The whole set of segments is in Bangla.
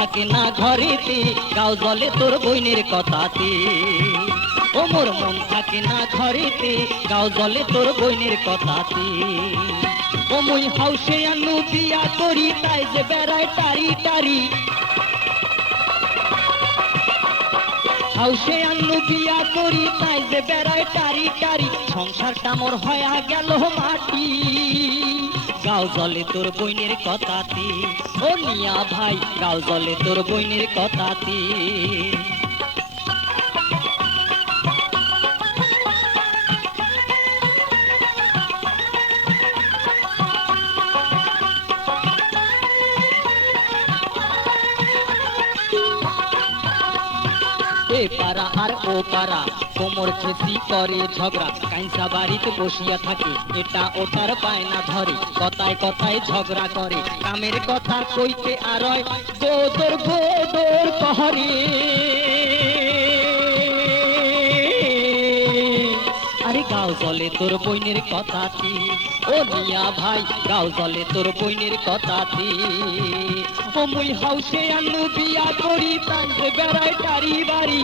থাকে না ঘরেতে গাও জলে তোর বইনের কথাতে। ও মোর মন থাকে না ঘরেতে গাও জলে তোর বইনের কথাতে। ও মুই হাউসে আনু বিয়া করি, তাই যে বেড়ায় টারি টারি হাউসে আনু বিয়া করি, তাই যে বেড়ায় টারি টারি সংসারটা মোর হয়া গেল মাটি। গাও জলে তোর বইনের কথাতে ও নিয়া ভাই গাও জলে তোর বইনের কথাতে এ পাড়া আর ও পাড়া কোমর খেসি করে ঝগড়া, কাইসা বাড়িতে বসিয়া থাকে। এটা ওটার পায়না ধরে, কথায় কথায় ঝগড়া করে। কামের কথা কইতে আর গোদর গোদর কহরে। জলে তোর বইনের কথাতে ও নিয়া ভাই গাও জলে তোর বইনের কথাতে ও মুই হাউসে আনু বিয়া করি, তাই যে বেড়ায় টারি বাড়ি।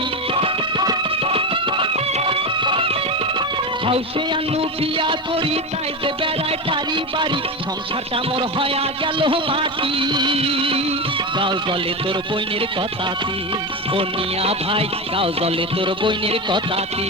হাউসে আনু বিয়া করি, তাই যে বেড়ায় টারি বাড়ি। সংসারটা মোর হয়া গেল মাটি গাও জলে তোর বইনের কথাতে ও নিয়া ভাই গাও জলে তোর বইনের কথাতে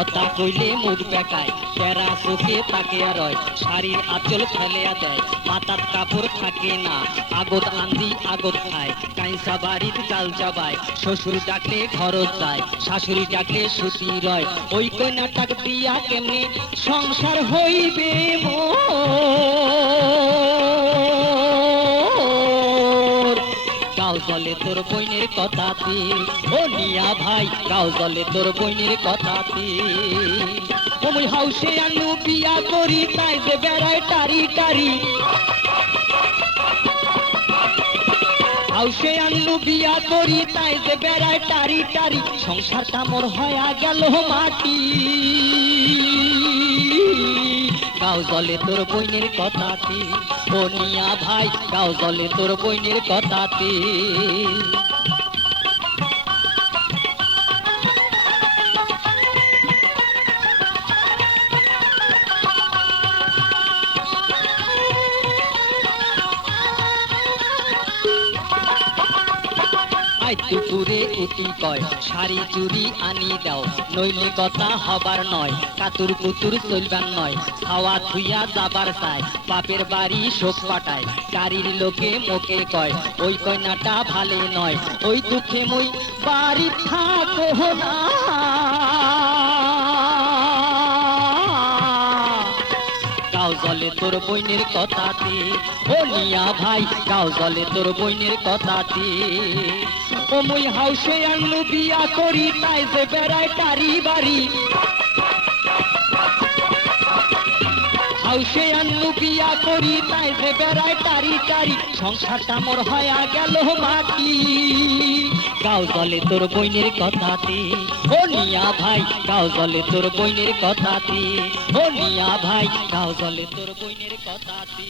কথা কইলে মুখ বেকায় তেরা চোখে তাকে রয় শাড়ির আঁচল ফেলিয়া দেয়, মাথার কাপড় থাকে না, আগত আন্দি আগত খায়, কাইসা বাড়ির চাল চাবায় শ্বশুর ডাকলে খরচ যায়, শাশুড়ি ডাকলে সুতি রয়, ওই কন্যাটাক দিয়া কেমনে সংসার হইবে মোর জলে তোর বইনের কথাতে ও নিয়া ভাই গাও জলে তোর বইনের কথাতে তুমি হাউসে আনু বিয়া করি, তাই যে বেড়ায় টারি টারি। হাউসে আনলু বিয়া করি, তাই যে বেড়ায় টারি টারি। সংসারটা মোর হয়া গেল মাটি। গাও জলে তোর বইনের কথাটি। ও নিয়া ভাই গাও জলে তোর বইনের কথাতে আই দুপুরে উটি কয়। শাড়ি চুরি আনি দাও। নইলে কথা হবার নয়, কাতুর কুতুর চলবার নয়। হাওয়া ধুইয়া যাবার চায় বাপের বাড়ি শোক পাটায়। গাড়ির লোকে মোকে কয়, ওই কয়নাটা ভালে নয়, ওই দুঃখে মই বাড়ি থাকো না। তোর বইনের কথাতে বলিয়া ভাই গাও জলে তোর বইনের কথাতে ও হাউসে আনলু বিয়া করি, তাই যে বেড়ায় তারি বাড়ি। হাউসে আনলু বিয়া করি, তাই যে বেড়ায় তারি তারি। সংসারটা মোর হয়া গেল মাটি। গাও জলে তোর বইনের কথাতে ও নিয়া ভাই, গাও জলে তোর বইনের কথাতে ও নিয়া ভাই, গাও জলে তোর বইনের কথাতে